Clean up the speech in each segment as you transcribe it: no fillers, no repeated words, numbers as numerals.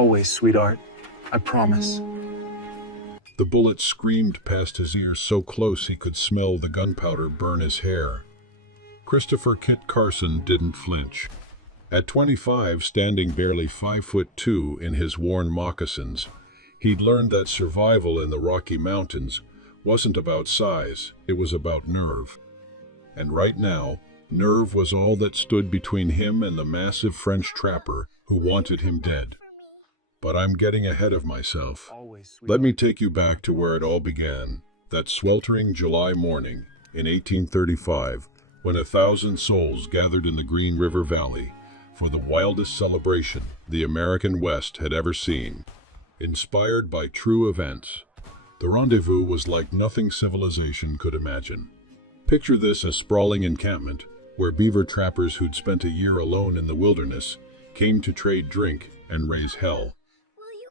Always, sweetheart. I promise. The bullet screamed past his ears so close he could smell the gunpowder burn his hair. Christopher Kit Carson didn't flinch. At 25, standing barely 5'2" in his worn moccasins, he'd learned that survival in the Rocky Mountains wasn't about size, it was about nerve. And right now, nerve was all that stood between him and the massive French trapper who wanted him dead. But I'm getting ahead of myself. Let me take you back to where it all began, that sweltering July morning in 1835, when 1,000 souls gathered in the Green River Valley for the wildest celebration the American West had ever seen. Inspired by true events, the rendezvous was like nothing civilization could imagine. Picture this: a sprawling encampment where beaver trappers who'd spent a year alone in the wilderness came to trade drink and raise hell.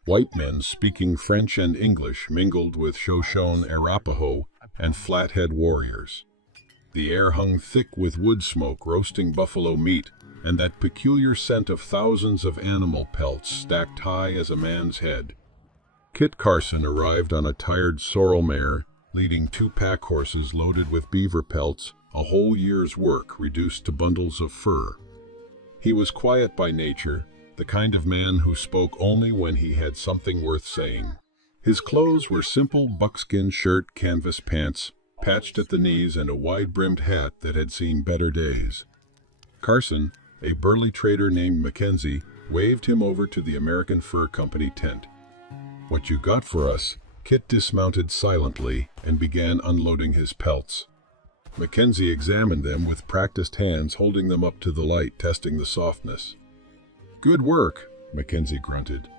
White men speaking French and English mingled with Shoshone, Arapaho, and Flathead warriors. The air hung thick with wood smoke roasting buffalo meat, and that peculiar scent of thousands of animal pelts stacked high as a man's head. Kit Carson arrived on a tired sorrel mare, leading 2 pack horses loaded with beaver pelts, a whole year's work reduced to bundles of fur. He was quiet by nature, the kind of man who spoke only when he had something worth saying. His clothes were simple buckskin shirt, canvas pants, patched at the knees, and a wide-brimmed hat that had seen better days. Carson, a burly trader named Mackenzie, waved him over to the American Fur Company tent. "What you got for us?" Kit dismounted silently and began unloading his pelts. Mackenzie examined them with practiced hands, holding them up to the light, testing the softness. "Good work," Mackenzie grunted.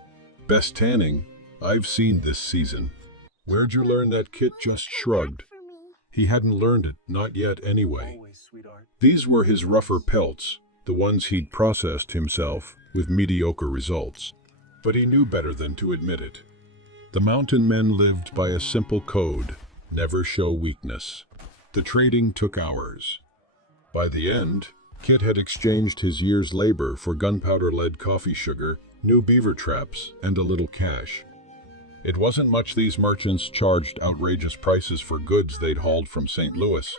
"Best tanning I've seen this season." "Where'd you learn that?" Kit just shrugged. He hadn't learned it, not yet anyway. These were his rougher pelts, the ones he'd processed himself, with mediocre results. But he knew better than to admit it. The mountain men lived by a simple code: never show weakness. The trading took hours. By the end, Kit had exchanged his year's labor for gunpowder-lead coffee sugar, new beaver traps, and a little cash. It wasn't much. These merchants charged outrageous prices for goods they'd hauled from St. Louis,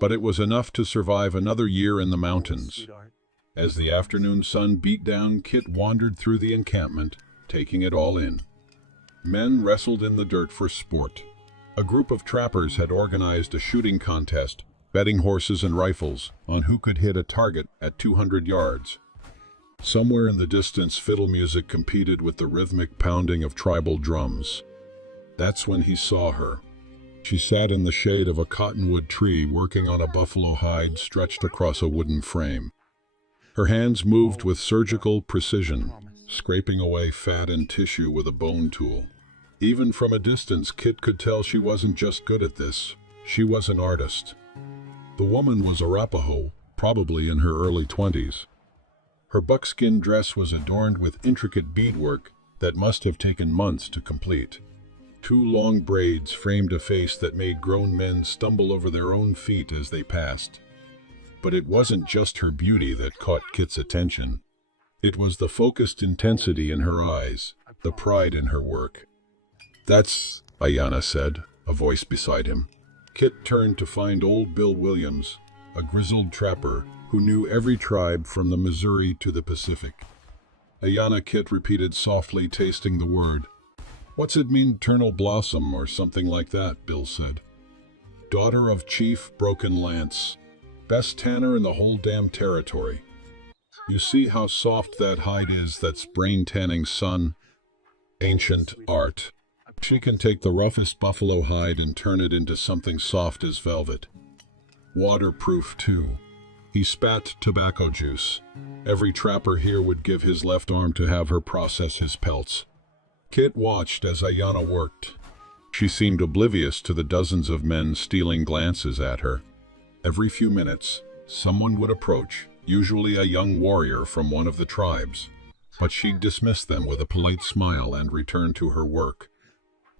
but it was enough to survive another year in the mountains. As the afternoon sun beat down, Kit wandered through the encampment, taking it all in. Men wrestled in the dirt for sport. A group of trappers had organized a shooting contest, betting horses and rifles on who could hit a target at 200 yards. Somewhere in the distance, fiddle music competed with the rhythmic pounding of tribal drums. That's when he saw her. She sat in the shade of a cottonwood tree, working on a buffalo hide stretched across a wooden frame. Her hands moved with surgical precision, scraping away fat and tissue with a bone tool. Even from a distance, Kit could tell she wasn't just good at this, she was an artist. The woman was Arapaho, probably in her early 20s. Her buckskin dress was adorned with intricate beadwork that must have taken months to complete. 2 long braids framed a face that made grown men stumble over their own feet as they passed. But it wasn't just her beauty that caught Kit's attention. It was the focused intensity in her eyes, the pride in her work. "That's," Ayanna said, a voice beside him. Kit turned to find old Bill Williams, a grizzled trapper who knew every tribe from the Missouri to the Pacific. "Ayanna," Kit repeated softly, tasting the word. "What's it mean, Eternal Blossom, or something like that?" Bill said. "Daughter of Chief Broken Lance. Best tanner in the whole damn territory. You see how soft that hide is? That's brain tanning, son. Ancient art. She can take the roughest buffalo hide and turn it into something soft as velvet. Waterproof, too." He spat tobacco juice. Every trapper here would give his left arm to have her process his pelts. Kit watched as Ayanna worked. She seemed oblivious to the dozens of men stealing glances at her. Every few minutes, someone would approach, usually a young warrior from one of the tribes, but she'd dismiss them with a polite smile and return to her work.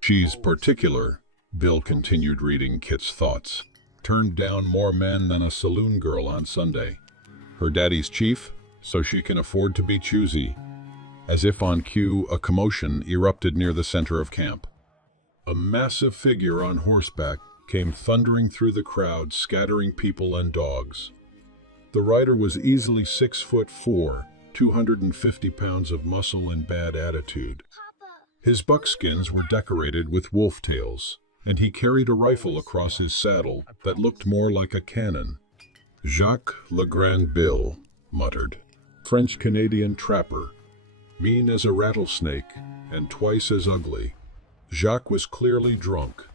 "She's particular," Bill continued, reading Kit's thoughts. "Turned down more men than a saloon girl on Sunday. Her daddy's chief, so she can afford to be choosy. As if on cue, a commotion erupted near the center of camp. A massive figure on horseback came thundering through the crowd, scattering people and dogs. The rider was easily 6'4", 250 pounds of muscle and bad attitude. His buckskins were decorated with wolf tails, and he carried a rifle across his saddle that looked more like a cannon. "Jacques Le Grand Bill," muttered. "French-Canadian trapper. Mean as a rattlesnake, and twice as ugly." Jacques was clearly drunk.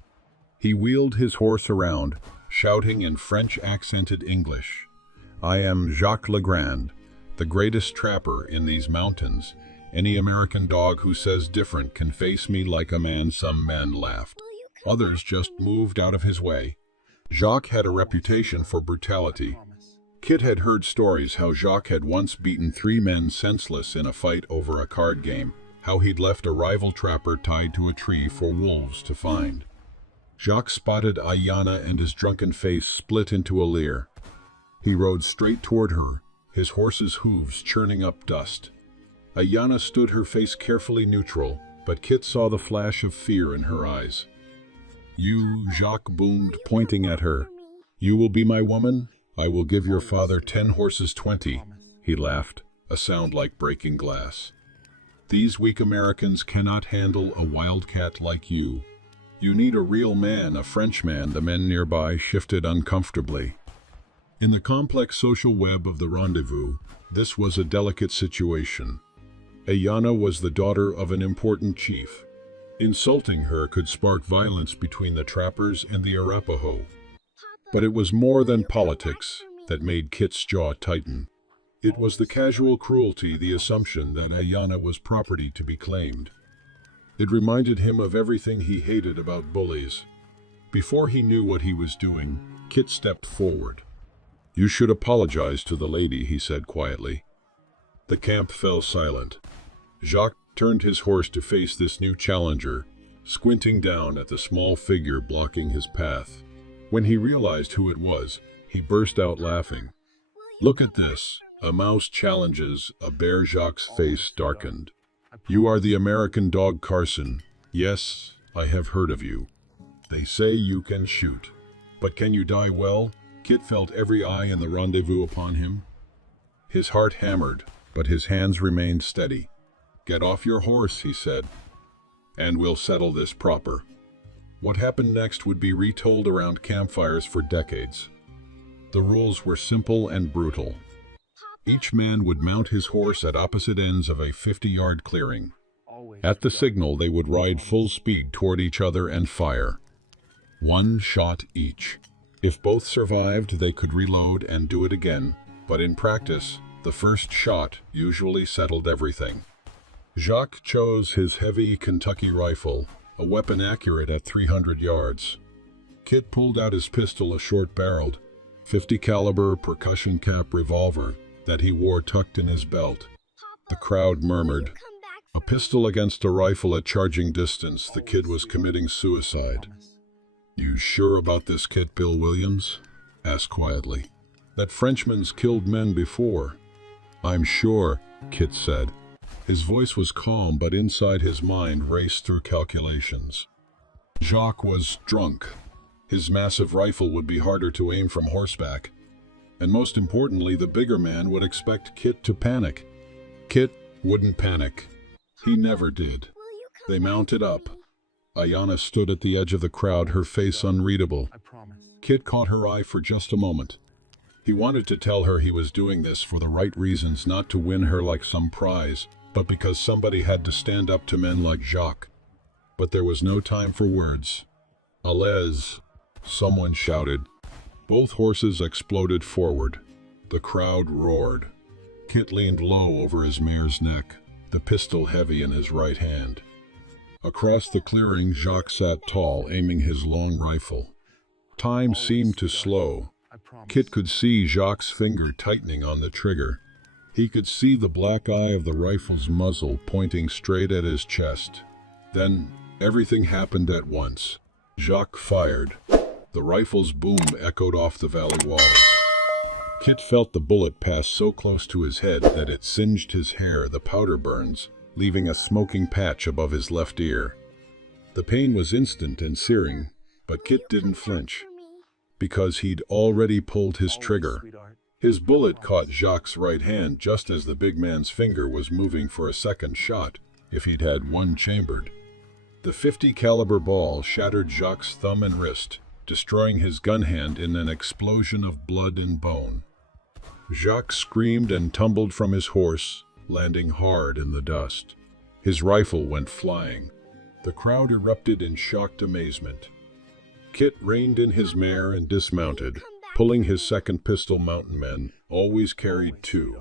He wheeled his horse around, shouting in French-accented English, "I am Jacques Legrand, the greatest trapper in these mountains. Any American dog who says different can face me like a man." Some men laughed. Others just moved out of his way. Jacques had a reputation for brutality. Kit had heard stories how Jacques had once beaten 3 men senseless in a fight over a card game, how he'd left a rival trapper tied to a tree for wolves to find. Jacques spotted Ayanna and his drunken face split into a leer. He rode straight toward her, his horse's hooves churning up dust. Ayanna stood, her face carefully neutral, but Kit saw the flash of fear in her eyes. "You," Jacques boomed, pointing at her. "You will be my woman? I will give your father 10 horses 20. He laughed, a sound like breaking glass. "These weak Americans cannot handle a wildcat like you. You need a real man, a Frenchman." The men nearby shifted uncomfortably. In the complex social web of the rendezvous, this was a delicate situation. Ayanna was the daughter of an important chief. Insulting her could spark violence between the trappers and the Arapaho. But it was more than politics that made Kit's jaw tighten. It was the casual cruelty, the assumption that Ayanna was property to be claimed. It reminded him of everything he hated about bullies. Before he knew what he was doing, Kit stepped forward. "You should apologize to the lady," he said quietly. The camp fell silent. Jacques turned his horse to face this new challenger, squinting down at the small figure blocking his path. When he realized who it was, he burst out laughing. "Look at this. A mouse challenges a bear." Jacques' face darkened. "You are the American dog Carson. Yes, I have heard of you. They say you can shoot. But can you die well?" Kit felt every eye in the rendezvous upon him. His heart hammered, but his hands remained steady. "Get off your horse," he said, "and we'll settle this proper." What happened next would be retold around campfires for decades. The rules were simple and brutal. Each man would mount his horse at opposite ends of a 50-yard clearing. At the signal, they would ride full speed toward each other and fire. 1 shot each. If both survived, they could reload and do it again, but in practice, the first shot usually settled everything. Jacques chose his heavy Kentucky rifle, a weapon accurate at 300 yards. Kit pulled out his pistol, a short-barreled, 50 caliber percussion cap revolver that he wore tucked in his belt. The crowd murmured. A pistol against a rifle at charging distance, the kid was committing suicide. "You sure about this, Kit?" Bill Williams asked quietly. "That Frenchman's killed men before." "I'm sure," Kit said. His voice was calm, but inside his mind raced through calculations. Jacques was drunk. His massive rifle would be harder to aim from horseback. And most importantly, the bigger man would expect Kit to panic. Kit wouldn't panic. He never did. They mounted up. Ayanna stood at the edge of the crowd, her face unreadable. Kit caught her eye for just a moment. He wanted to tell her he was doing this for the right reasons, not to win her like some prize, but because somebody had to stand up to men like Jacques. But there was no time for words. "Allez!" someone shouted. Both horses exploded forward. The crowd roared. Kit leaned low over his mare's neck, the pistol heavy in his right hand. Across the clearing, Jacques sat tall, aiming his long rifle. Time seemed to slow. Kit could see Jacques' finger tightening on the trigger. He could see the black eye of the rifle's muzzle pointing straight at his chest. Then, everything happened at once. Jacques fired. The rifle's boom echoed off the valley walls. Kit felt the bullet pass so close to his head that it singed his hair, the powder burns, leaving a smoking patch above his left ear. The pain was instant and searing, but Kit didn't flinch, because he'd already pulled his trigger. His bullet caught Jacques' right hand just as the big man's finger was moving for a second shot, if he'd had one chambered. The .50 caliber ball shattered Jacques' thumb and wrist, destroying his gun hand in an explosion of blood and bone. Jacques screamed and tumbled from his horse, landing hard in the dust. His rifle went flying. The crowd erupted in shocked amazement. Kit reined in his mare and dismounted, pulling his second pistol. Mountain men always carried two.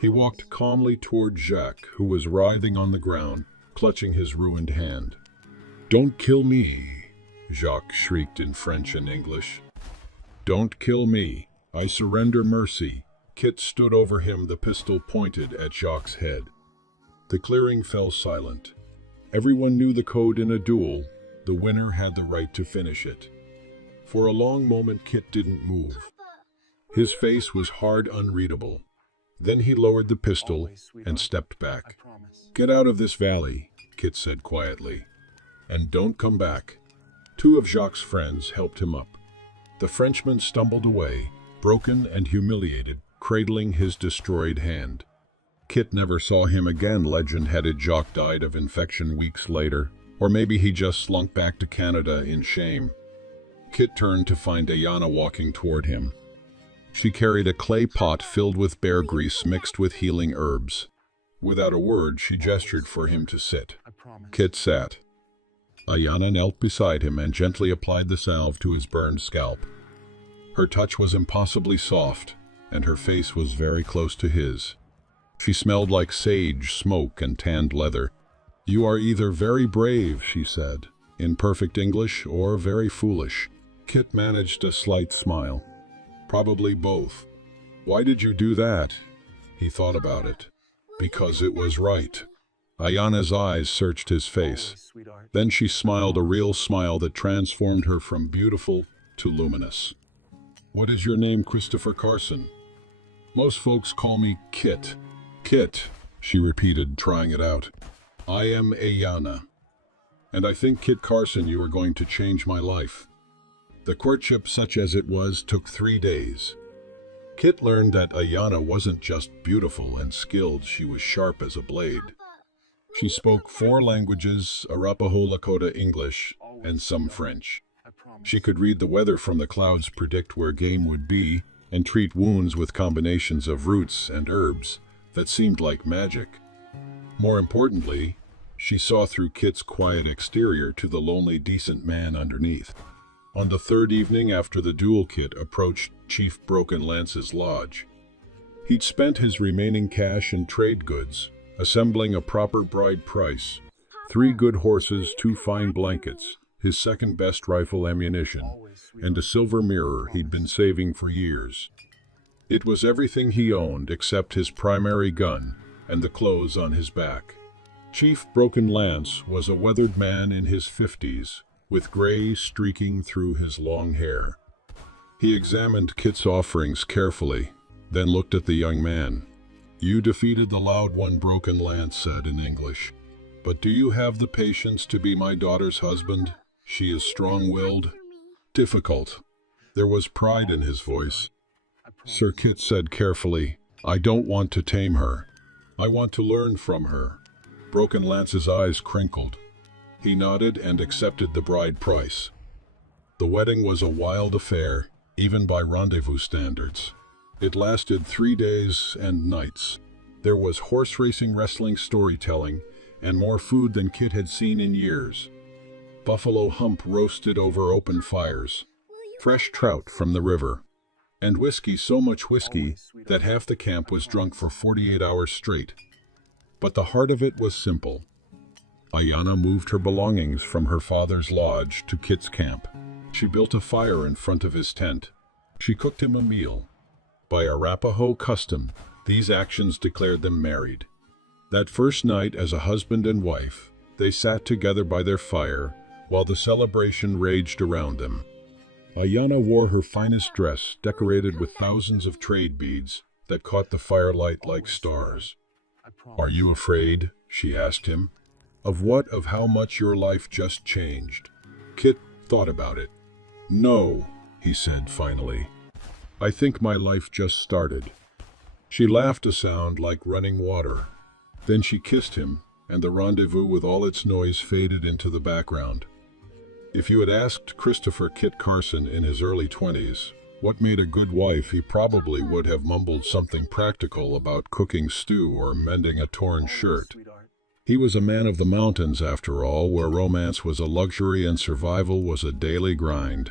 He walked calmly toward Jacques, who was writhing on the ground, clutching his ruined hand. "Don't kill me," Jacques shrieked in French and English. "Don't kill me. I surrender mercy." Kit stood over him, the pistol pointed at Jacques' head. The clearing fell silent. Everyone knew the code in a duel. The winner had the right to finish it. For a long moment Kit didn't move. His face was hard, unreadable. Then he lowered the pistol and stepped back. "Get out of this valley," Kit said quietly, "and don't come back." Two of Jacques' friends helped him up. The Frenchman stumbled away, broken and humiliated, cradling his destroyed hand. Kit never saw him again. Legend had it Jacques died of infection weeks later, or maybe he just slunk back to Canada in shame. Kit turned to find Ayana walking toward him. She carried a clay pot filled with bear grease mixed with healing herbs. Without a word, she gestured for him to sit. Kit sat. Ayana knelt beside him and gently applied the salve to his burned scalp. Her touch was impossibly soft, and her face was very close to his. She smelled like sage, smoke, and tanned leather. "You are either very brave," she said, in perfect English, "or very foolish." Kit managed a slight smile. "Probably both." "Why did you do that?" He thought about it. "Because it was right." Ayana's eyes searched his face. Then she smiled, a real smile that transformed her from beautiful to luminous. "What is your name?" "Christopher Carson." "Most folks call me Kit." "Kit," she repeated, trying it out. "I am Ayana. And I think, Kit Carson, you are going to change my life." The courtship, such as it was, took 3 days. Kit learned that Ayana wasn't just beautiful and skilled, she was sharp as a blade. She spoke 4 languages, Arapaho, Lakota, English, and some French. She could read the weather from the clouds, predict where game would be, and treat wounds with combinations of roots and herbs that seemed like magic. More importantly, she saw through Kit's quiet exterior to the lonely, decent man underneath. On the 3rd evening after the duel, Kit approached Chief Broken Lance's lodge. He'd spent his remaining cash in trade goods, assembling a proper bride price: 3 good horses, 2 fine blankets, his second-best rifle ammunition, and a silver mirror he'd been saving for years. It was everything he owned except his primary gun and the clothes on his back. Chief Broken Lance was a weathered man in his 50s, with gray streaking through his long hair. He examined Kit's offerings carefully, then looked at the young man. "You defeated the Loud One," Broken Lance said in English. "But do you have the patience to be my daughter's husband? She is strong-willed." "Difficult." There was pride in his voice. "Sir," Kit said carefully, "I don't want to tame her. I want to learn from her." Broken Lance's eyes crinkled. He nodded and accepted the bride price. The wedding was a wild affair, even by rendezvous standards. It lasted 3 days and nights. There was horse racing, wrestling, storytelling, and more food than Kit had seen in years. Buffalo hump roasted over open fires, fresh trout from the river, and whiskey, so much whiskey that half the camp was drunk for 48 hours straight. But the heart of it was simple. Ayana moved her belongings from her father's lodge to Kit's camp. She built a fire in front of his tent. She cooked him a meal. By Arapaho custom, these actions declared them married. That first night, as a husband and wife, they sat together by their fire while the celebration raged around them. Ayana wore her finest dress, decorated with thousands of trade beads that caught the firelight like stars. "Are you afraid?" she asked him. Of what? Of how much your life just changed? Kit thought about it. No, he said finally. I think my life just started. She laughed a sound like running water. Then she kissed him, and the rendezvous with all its noise faded into the background. If you had asked Christopher Kit Carson in his early 20s what made a good wife, he probably would have mumbled something practical about cooking stew or mending a torn shirt. He was a man of the mountains, after all, where romance was a luxury and survival was a daily grind.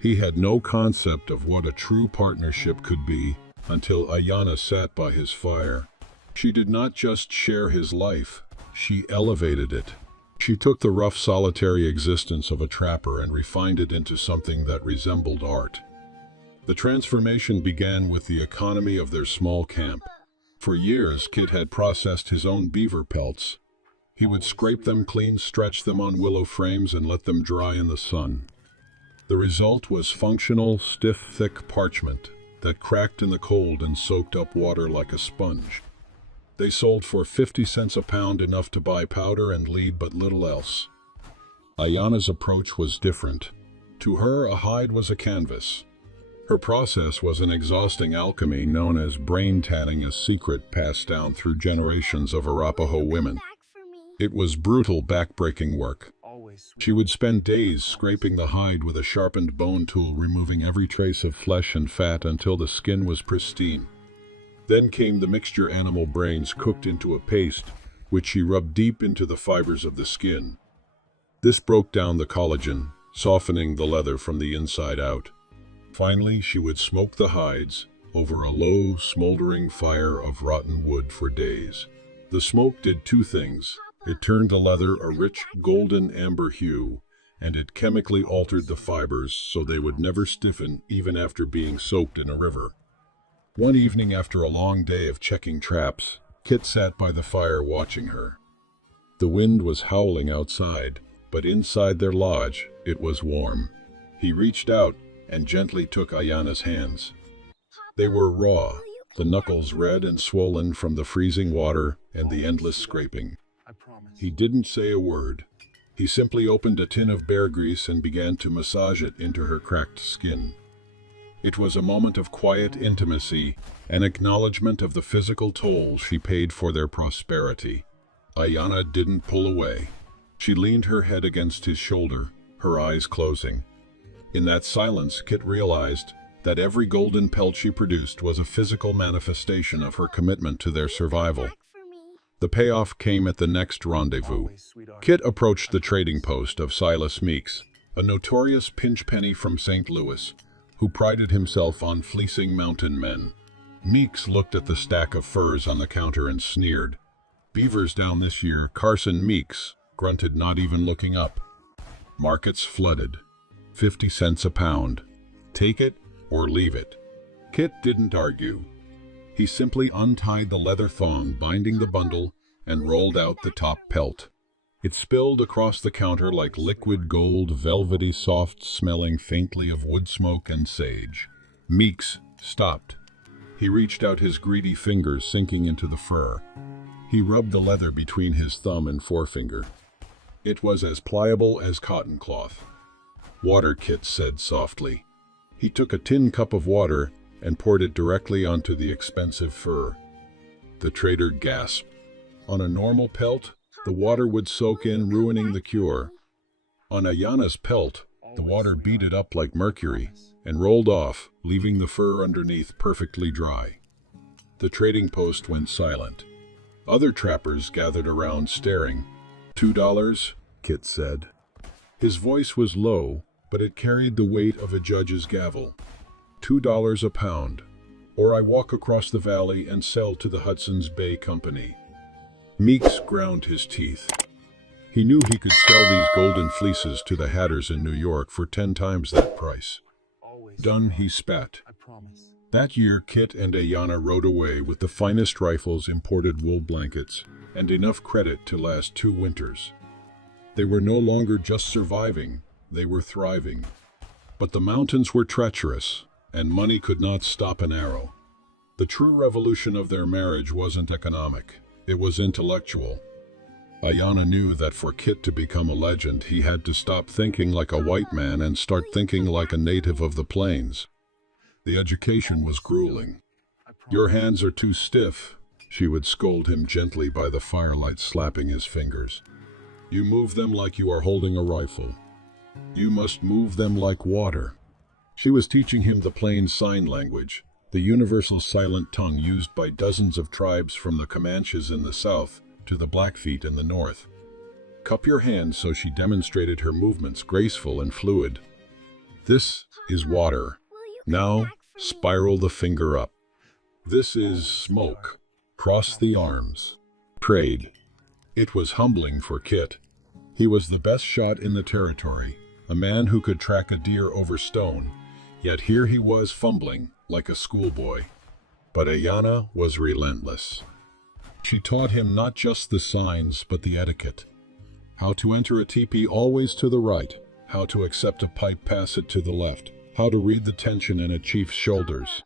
He had no concept of what a true partnership could be until Ayanna sat by his fire. She did not just share his life, she elevated it. She took the rough, solitary existence of a trapper and refined it into something that resembled art. The transformation began with the economy of their small camp. For years, Kit had processed his own beaver pelts. He would scrape them clean, stretch them on willow frames, and let them dry in the sun. The result was functional, stiff, thick parchment that cracked in the cold and soaked up water like a sponge. They sold for 50 cents a pound, enough to buy powder and lead, but little else. Ayanna's approach was different. To her, a hide was a canvas. Her process was an exhausting alchemy known as brain tanning, a secret passed down through generations of Arapaho women. It was brutal, back-breaking work. She would spend days scraping the hide with a sharpened bone tool, removing every trace of flesh and fat until the skin was pristine. Then came the mixture: animal brains cooked into a paste, which she rubbed deep into the fibers of the skin. This broke down the collagen, softening the leather from the inside out. Finally, she would smoke the hides over a low, smoldering fire of rotten wood for days. The smoke did two things. It turned the leather a rich, golden amber hue, and it chemically altered the fibers so they would never stiffen even after being soaked in a river. One evening, after a long day of checking traps, Kit sat by the fire watching her. The wind was howling outside, but inside their lodge it was warm. He reached out and gently took Ayanna's hands. They were raw, the knuckles red and swollen from the freezing water and the endless scraping. He didn't say a word. He simply opened a tin of bear grease and began to massage it into her cracked skin. It was a moment of quiet intimacy, an acknowledgement of the physical toll she paid for their prosperity. Ayanna didn't pull away. She leaned her head against his shoulder, her eyes closing. In that silence, Kit realized that every golden pelt she produced was a physical manifestation of her commitment to their survival. The payoff came at the next rendezvous. Kit approached the trading post of Silas Meeks, a notorious pinchpenny from St. Louis, who prided himself on fleecing mountain men. Meeks looked at the stack of furs on the counter and sneered. "Beavers down this year, Carson." Meeks grunted, not even looking up. Markets flooded. 50 cents a pound. Take it or leave it. Kit didn't argue. He simply untied the leather thong binding the bundle and rolled out the top pelt. It spilled across the counter like liquid gold, velvety, soft, smelling faintly of wood smoke and sage. Meeks stopped. He reached out, his greedy fingers sinking into the fur. He rubbed the leather between his thumb and forefinger. It was as pliable as cotton cloth. "Water," Kit said softly. He took a tin cup of water and poured it directly onto the expensive fur. The trader gasped. On a normal pelt, the water would soak in, ruining the cure. On Ayanna's pelt, the water beat it up like mercury and rolled off, leaving the fur underneath perfectly dry. The trading post went silent. Other trappers gathered around, staring. $2, Kit said. His voice was low, but it carried the weight of a judge's gavel. $2 a pound, or I walk across the valley and sell to the Hudson's Bay Company. Meeks ground his teeth. He knew he could sell these golden fleeces to the hatters in New York for 10 times that price. Done, he spat. That year, Kit and Ayanna rode away with the finest rifles, imported wool blankets, and enough credit to last 2 winters. They were no longer just surviving, they were thriving. But the mountains were treacherous, and money could not stop an arrow. The true revolution of their marriage wasn't economic. It was intellectual. Ayana knew that for Kit to become a legend, he had to stop thinking like a white man and start thinking like a native of the plains. The education was grueling. "Your hands are too stiff," she would scold him gently by the firelight, slapping his fingers. "You move them like you are holding a rifle. You must move them like water." She was teaching him the plain sign language, the universal silent tongue used by dozens of tribes from the Comanches in the south to the Blackfeet in the north. "Cup your hands," so she demonstrated her movements graceful and fluid. "This is water. Now spiral the finger up. This is smoke. Cross the arms." Prayed. It was humbling for Kit. He was the best shot in the territory, a man who could track a deer over stone, yet here he was fumbling like a schoolboy. But Ayana was relentless. She taught him not just the signs, but the etiquette. How to enter a teepee always to the right, how to accept a pipe, pass it to the left, how to read the tension in a chief's shoulders.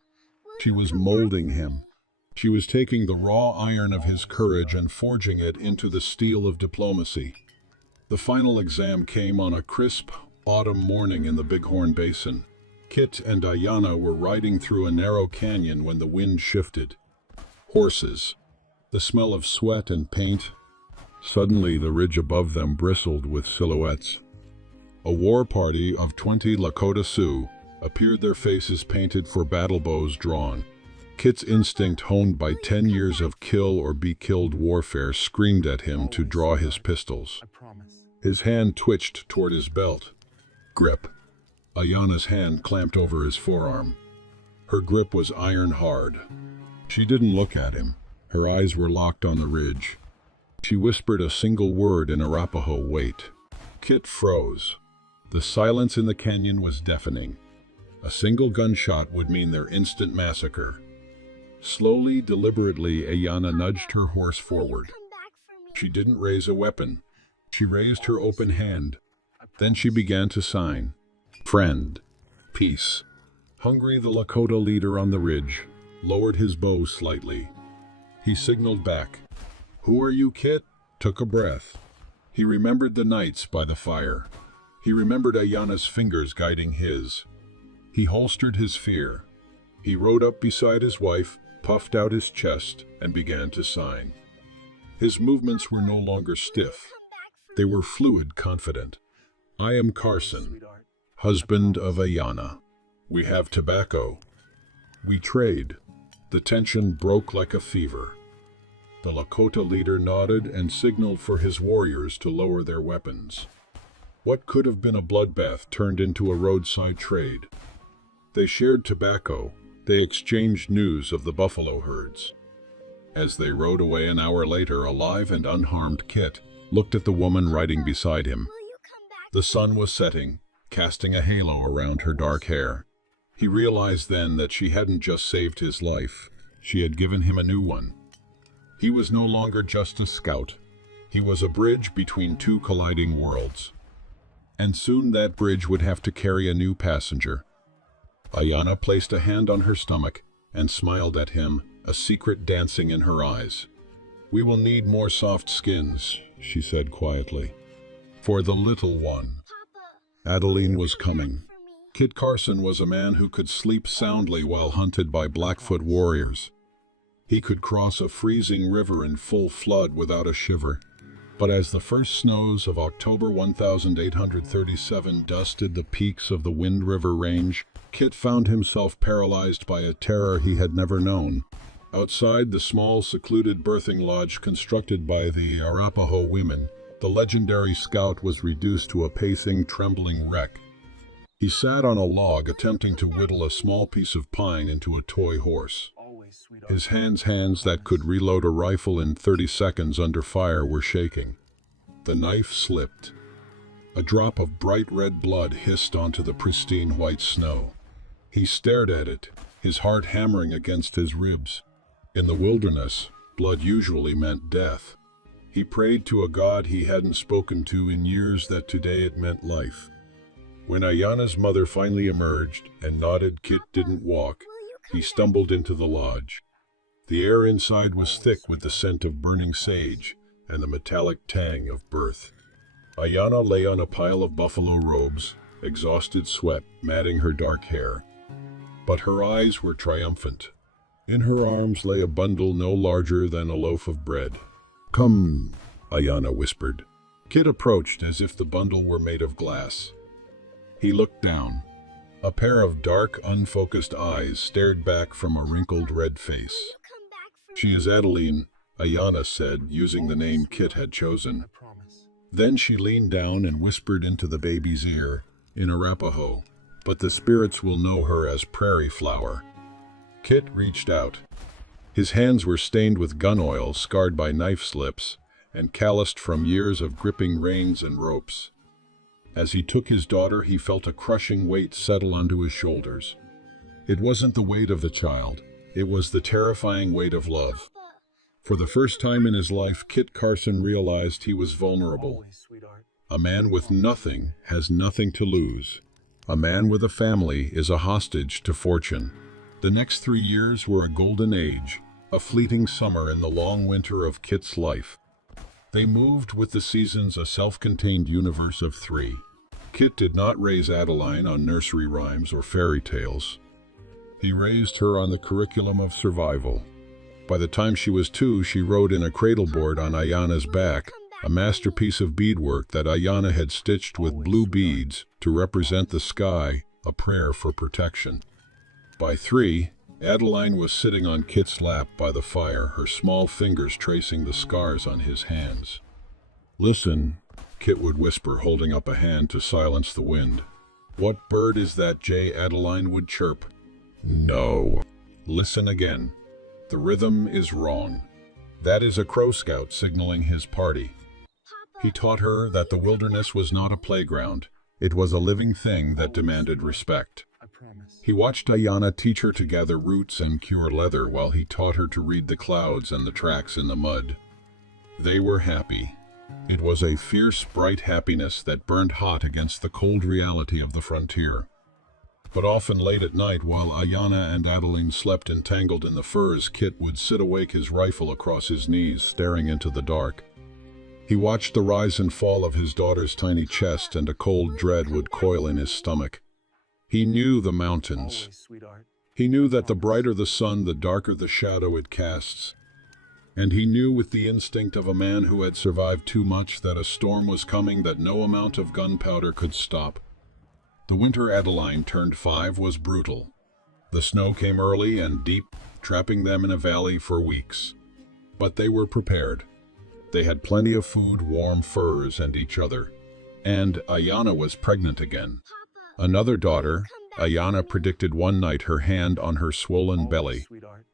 She was molding him. She was taking the raw iron of his courage and forging it into the steel of diplomacy. The final exam came on a crisp autumn morning in the Bighorn Basin. Kit and Ayana were riding through a narrow canyon when the wind shifted. Horses. The smell of sweat and paint. Suddenly the ridge above them bristled with silhouettes. A war party of 20 Lakota Sioux appeared, their faces painted for battle bows drawn. Kit's instinct, honed by 10 years of kill or be killed warfare, screamed at him to draw his pistols. His hand twitched toward his belt. Grip. Ayana's hand clamped over his forearm. Her grip was iron hard. She didn't look at him. Her eyes were locked on the ridge. She whispered a single word in Arapaho: "Wait." Kit froze. The silence in the canyon was deafening. A single gunshot would mean their instant massacre. Slowly, deliberately, Ayana nudged her horse forward. She didn't raise a weapon. She raised her open hand. Then she began to sign. "Friend. Peace." Hungry, the Lakota leader on the ridge, lowered his bow slightly. He signaled back. "Who are you, Kit?" Took a breath. He remembered the nights by the fire. He remembered Ayana's fingers guiding his. He holstered his fear. He rode up beside his wife, puffed out his chest, and began to sign. His movements were no longer stiff. They were fluid, confident. "I am Carson, husband of Ayana. We have tobacco. We trade." The tension broke like a fever. The Lakota leader nodded and signaled for his warriors to lower their weapons. What could have been a bloodbath turned into a roadside trade. They shared tobacco. They exchanged news of the buffalo herds. As they rode away an hour later, alive and unharmed, Kit looked at the woman riding beside him. The sun was setting, casting a halo around her dark hair. He realized then that she hadn't just saved his life, she had given him a new one. He was no longer just a scout. He was a bridge between two colliding worlds. And soon that bridge would have to carry a new passenger. Ayana placed a hand on her stomach and smiled at him, a secret dancing in her eyes. "We will need more soft skins," she said quietly. "For the little one." Adeline was coming. Kit Carson was a man who could sleep soundly while hunted by Blackfoot warriors. He could cross a freezing river in full flood without a shiver. But as the first snows of October 1837 dusted the peaks of the Wind River Range, Kit found himself paralyzed by a terror he had never known. Outside the small, secluded birthing lodge constructed by the Arapaho women, the legendary scout was reduced to a pacing, trembling wreck. He sat on a log, attempting to whittle a small piece of pine into a toy horse. His hands that could reload a rifle in 30 seconds under fire were shaking. The knife slipped. A drop of bright red blood hissed onto the pristine white snow. He stared at it, his heart hammering against his ribs. In the wilderness, blood usually meant death. He prayed to a God he hadn't spoken to in years that today it meant life. When Ayana's mother finally emerged and nodded Kit didn't walk, he stumbled into the lodge. The air inside was thick with the scent of burning sage and the metallic tang of birth. Ayana lay on a pile of buffalo robes, exhausted sweat matting her dark hair. But her eyes were triumphant. In her arms lay a bundle no larger than a loaf of bread. "Come," Ayana whispered. Kit approached as if the bundle were made of glass. He looked down. A pair of dark, unfocused eyes stared back from a wrinkled red face. "She is Adeline," Ayana said, using the name Kit had chosen. Then she leaned down and whispered into the baby's ear, in Arapaho, "But the spirits will know her as Prairie Flower." Kit reached out. His hands were stained with gun oil, scarred by knife slips, and calloused from years of gripping reins and ropes. As he took his daughter, he felt a crushing weight settle onto his shoulders. It wasn't the weight of the child, it was the terrifying weight of love. For the first time in his life, Kit Carson realized he was vulnerable. A man with nothing has nothing to lose. A man with a family is a hostage to fortune. The next 3 years were a golden age, a fleeting summer in the long winter of Kit's life. They moved with the seasons, a self-contained universe of 3. Kit did not raise Adeline on nursery rhymes or fairy tales. He raised her on the curriculum of survival. By the time she was 2, she rode in a cradleboard on Ayana's back, a masterpiece of beadwork that Ayana had stitched with blue beads to represent the sky, a prayer for protection. By 3, Adeline was sitting on Kit's lap by the fire, her small fingers tracing the scars on his hands. "Listen," Kit would whisper, holding up a hand to silence the wind. "What bird is that, Jay?" Adeline would chirp. "No. Listen again. The rhythm is wrong. That is a crow scout signaling his party." He taught her that the wilderness was not a playground. It was a living thing that demanded respect. He watched Ayana teach her to gather roots and cure leather while he taught her to read the clouds and the tracks in the mud. They were happy. It was a fierce, bright happiness that burned hot against the cold reality of the frontier. But often late at night, while Ayana and Adeline slept entangled in the furs, Kit would sit awake, his rifle across his knees, staring into the dark. He watched the rise and fall of his daughter's tiny chest, and a cold dread would coil in his stomach. He knew the mountains. He knew that the brighter the sun, the darker the shadow it casts. And he knew with the instinct of a man who had survived too much that a storm was coming that no amount of gunpowder could stop. The winter Adeline turned 5 was brutal. The snow came early and deep, trapping them in a valley for weeks. But they were prepared. They had plenty of food, warm furs, and each other. And Ayana was pregnant again. Another daughter, Ayana predicted one night, her hand on her swollen belly.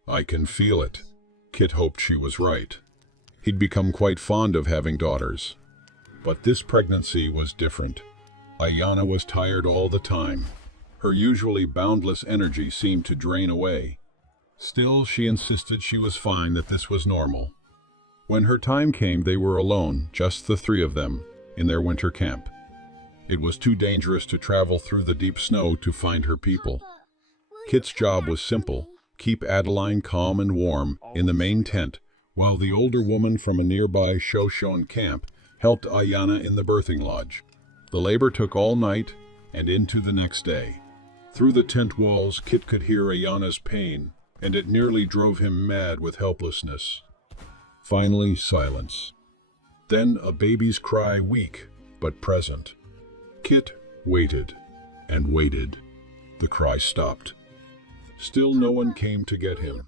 "I can feel it." Kit hoped she was right. He'd become quite fond of having daughters. But this pregnancy was different. Ayana was tired all the time. Her usually boundless energy seemed to drain away. Still, she insisted she was fine, that this was normal. When her time came, they were alone, just the 3 of them, in their winter camp. It was too dangerous to travel through the deep snow to find her people. Kit's job was simple: keep Adeline calm and warm in the main tent, while the older woman from a nearby Shoshone camp helped Ayana in the birthing lodge. The labor took all night and into the next day. Through the tent walls, Kit could hear Ayana's pain, and it nearly drove him mad with helplessness. Finally, silence. Then a baby's cry, weak but present. Kit waited and waited. The cry stopped. Still no one came to get him.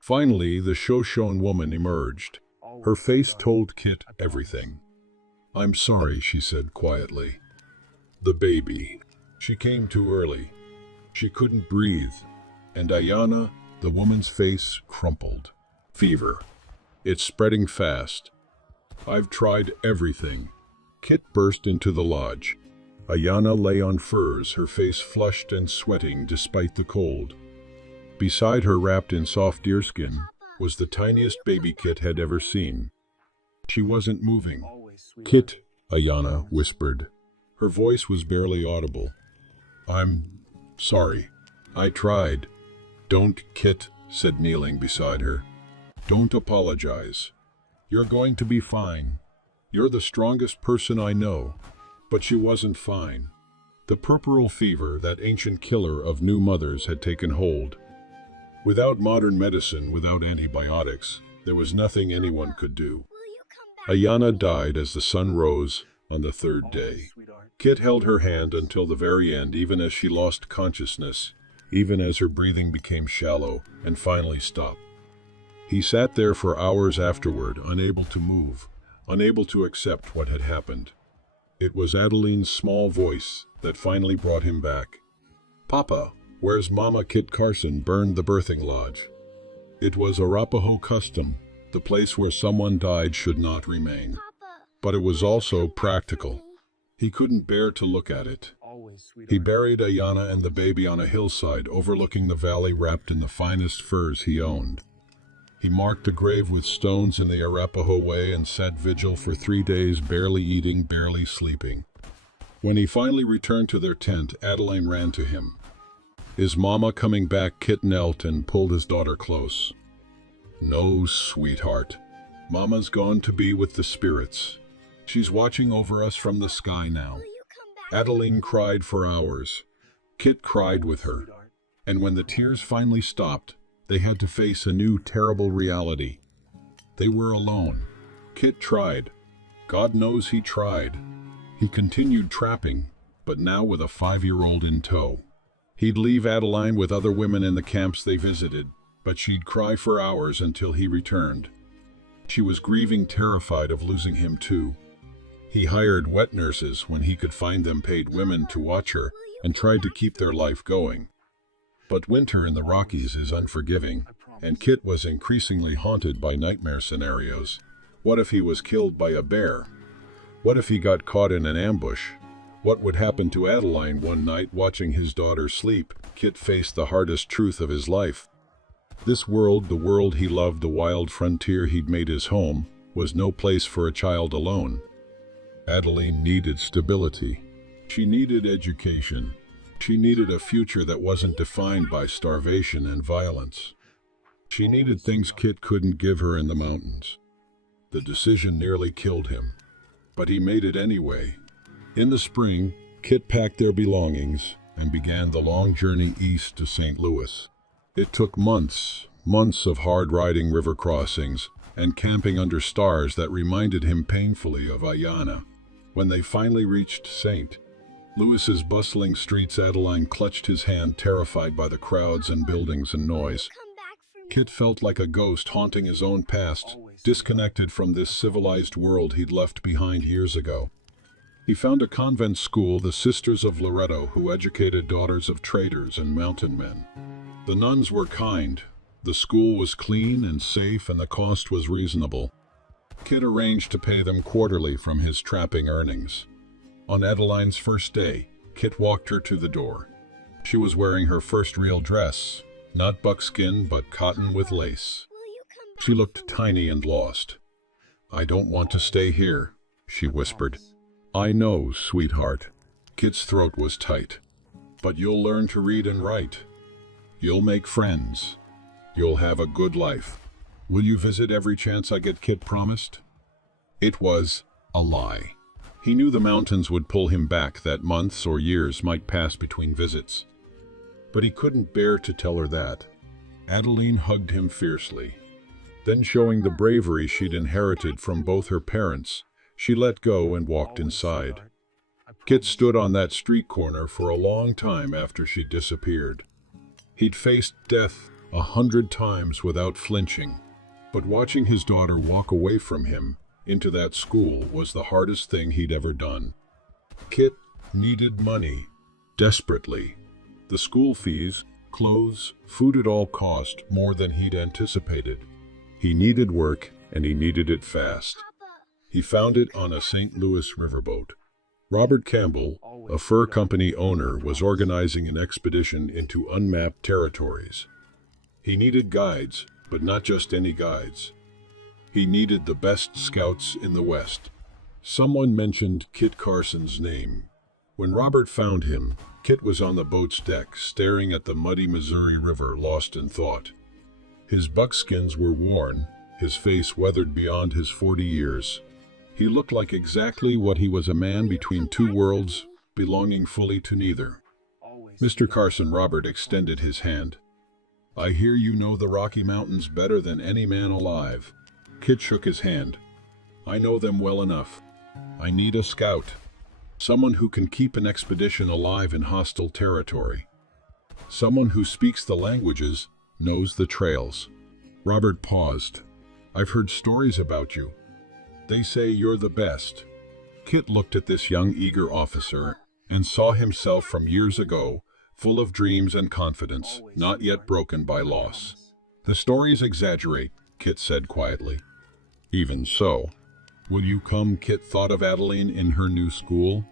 Finally, the Shoshone woman emerged. Her face told Kit everything. "I'm sorry," she said quietly. "The baby. She came too early. She couldn't breathe." And Ayana, the woman's face crumpled. "Fever. It's spreading fast. I've tried everything." Kit burst into the lodge. Ayana lay on furs, her face flushed and sweating despite the cold. Beside her, wrapped in soft deerskin, was the tiniest baby Kit had ever seen. She wasn't moving. "Kit," Ayana whispered. Her voice was barely audible. "I'm sorry. I tried." "Don't, Kit," said kneeling beside her. Don't apologize. You're going to be fine. You're the strongest person I know. But she wasn't fine. The puerperal fever, that ancient killer of new mothers, had taken hold. Without modern medicine, without antibiotics, there was nothing anyone could do. Ayanna died as the sun rose on the third day. Kit held her hand until the very end, even as she lost consciousness, even as her breathing became shallow and finally stopped. He sat there for hours afterward, unable to move, unable to accept what had happened. It was Adeline's small voice that finally brought him back. "Papa, where's Mama?" Kit Carson burned the birthing lodge. It was Arapaho custom. The place where someone died should not remain. But it was also practical. He couldn't bear to look at it. He buried Ayanna and the baby on a hillside overlooking the valley, wrapped in the finest furs he owned. He marked the grave with stones in the Arapaho way and sat vigil for 3 days, barely eating, barely sleeping. When he finally returned to their tent, Adeline ran to him. "Is Mama coming back?" Kit knelt and pulled his daughter close. "No, sweetheart. Mama's gone to be with the spirits. She's watching over us from the sky now." Adeline cried for hours. Kit cried with her. And when the tears finally stopped, they had to face a new, terrible reality. They were alone. Kit tried. God knows he tried. He continued trapping, but now with a 5-year-old in tow. He'd leave Adeline with other women in the camps they visited, but she'd cry for hours until he returned. She was grieving, terrified of losing him too. He hired wet nurses when he could find them, paid women to watch her, and tried to keep their life going. But winter in the Rockies is unforgiving, and Kit was increasingly haunted by nightmare scenarios. What if he was killed by a bear? What if he got caught in an ambush? What would happen to Adeline? One night, watching his daughter sleep, Kit faced the hardest truth of his life. This world, the world he loved, the wild frontier he'd made his home, was no place for a child alone. Adeline needed stability. She needed education. She needed a future that wasn't defined by starvation and violence. She needed things Kit couldn't give her in the mountains. The decision nearly killed him, but he made it anyway. In the spring, Kit packed their belongings and began the long journey east to St. Louis. It took months of hard riding, river crossings, and camping under stars that reminded him painfully of Ayanna. When they finally reached St. Louis's bustling streets, Adeline clutched his hand, terrified by the crowds and buildings and noise. Kit felt like a ghost haunting his own past, disconnected from this civilized world he'd left behind years ago. He found a convent school, the Sisters of Loretto, who educated daughters of traders and mountain men. The nuns were kind, the school was clean and safe, and the cost was reasonable. Kit arranged to pay them quarterly from his trapping earnings. On Adeline's first day, Kit walked her to the door. She was wearing her first real dress, not buckskin but cotton with lace. She looked tiny and lost. "I don't want to stay here," she whispered. "I know, sweetheart." Kit's throat was tight. "But you'll learn to read and write. You'll make friends. You'll have a good life. Will you visit every chance I get?" Kit promised. It was a lie. He knew the mountains would pull him back, that months or years might pass between visits. But he couldn't bear to tell her that. Adeline hugged him fiercely. Then, showing the bravery she'd inherited from both her parents, she let go and walked inside. Kit stood on that street corner for a long time after she disappeared. He'd faced death 100 times without flinching, but watching his daughter walk away from him into that school was the hardest thing he'd ever done. Kit needed money, desperately. The school fees, clothes, food, it all cost more than he'd anticipated. He needed work, and he needed it fast. He found it on a St. Louis riverboat. Robert Campbell, a fur company owner, was organizing an expedition into unmapped territories. He needed guides, but not just any guides. He needed the best scouts in the West. Someone mentioned Kit Carson's name. When Robert found him, Kit was on the boat's deck, staring at the muddy Missouri River, lost in thought. His buckskins were worn, his face weathered beyond his 40 years. He looked like exactly what he was, a man between two worlds, belonging fully to neither. Mr. Carson, Robert extended his hand. I hear you know the Rocky Mountains better than any man alive. Kit shook his hand. I know them well enough. I need a scout. Someone who can keep an expedition alive in hostile territory. Someone who speaks the languages, knows the trails. Robert paused. I've heard stories about you. They say you're the best. Kit looked at this young, eager officer and saw himself from years ago, full of dreams and confidence, not yet broken by loss. The stories exaggerate, Kit said quietly. Even so. Will you come? Kit thought of Adeline in her new school.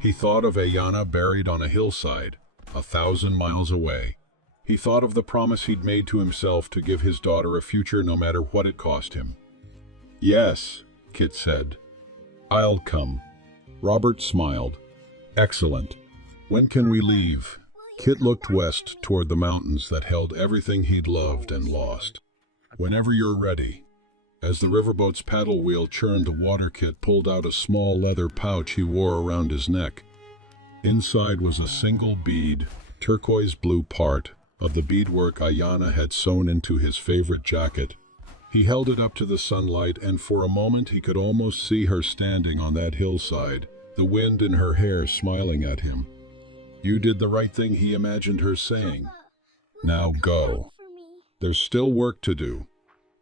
He thought of Ayana buried on a hillside, 1,000 miles away. He thought of the promise he'd made to himself to give his daughter a future no matter what it cost him. Yes, Kit said. I'll come. Robert smiled. Excellent. When can we leave? Kit looked west toward the mountains that held everything he'd loved and lost. Whenever you're ready. As the riverboat's paddle wheel churned the water, Kit pulled out a small leather pouch he wore around his neck. Inside was a single bead, turquoise blue part, of the beadwork Ayana had sewn into his favorite jacket. He held it up to the sunlight, and for a moment he could almost see her standing on that hillside, the wind in her hair smiling at him. You did the right thing, he imagined her saying. Now go. There's still work to do.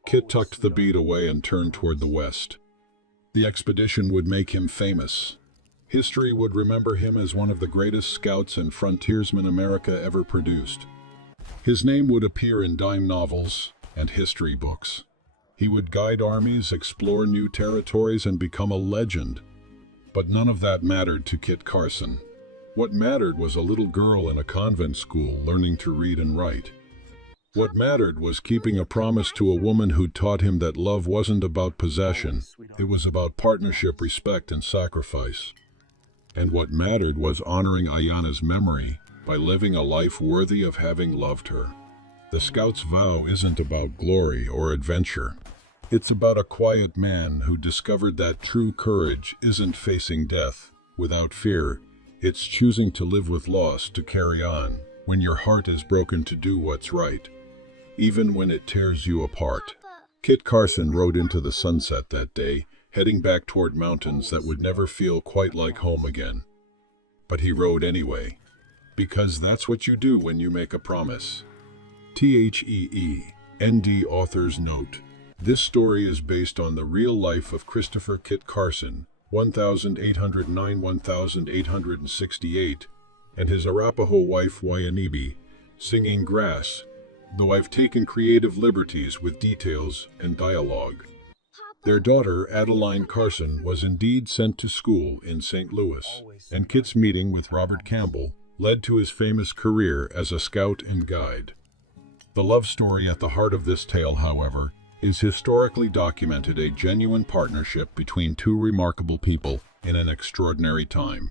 Kit tucked the bead away and turned toward the west. The expedition would make him famous. History would remember him as one of the greatest scouts and frontiersmen America ever produced. His name would appear in dime novels and history books. He would guide armies, explore new territories, and become a legend. But none of that mattered to Kit Carson. What mattered was a little girl in a convent school learning to read and write. What mattered was keeping a promise to a woman who taught him that love wasn't about possession. It was about partnership, respect, and sacrifice. And what mattered was honoring Ayana's memory by living a life worthy of having loved her. The scout's vow isn't about glory or adventure. It's about a quiet man who discovered that true courage isn't facing death without fear. It's choosing to live with loss, to carry on, when your heart is broken, to do what's right, even when it tears you apart. Kit Carson rode into the sunset that day, heading back toward mountains that would never feel quite like home again. But he rode anyway, because that's what you do when you make a promise. THEEND author's note. This story is based on the real life of Christopher Kit Carson, 1809-1868, and his Arapaho wife Wyanebe, singing grass, though I've taken creative liberties with details and dialogue. Their daughter, Adeline Carson, was indeed sent to school in St. Louis, and Kit's meeting with Robert Campbell led to his famous career as a scout and guide. The love story at the heart of this tale, however, is historically documented, a genuine partnership between two remarkable people in an extraordinary time.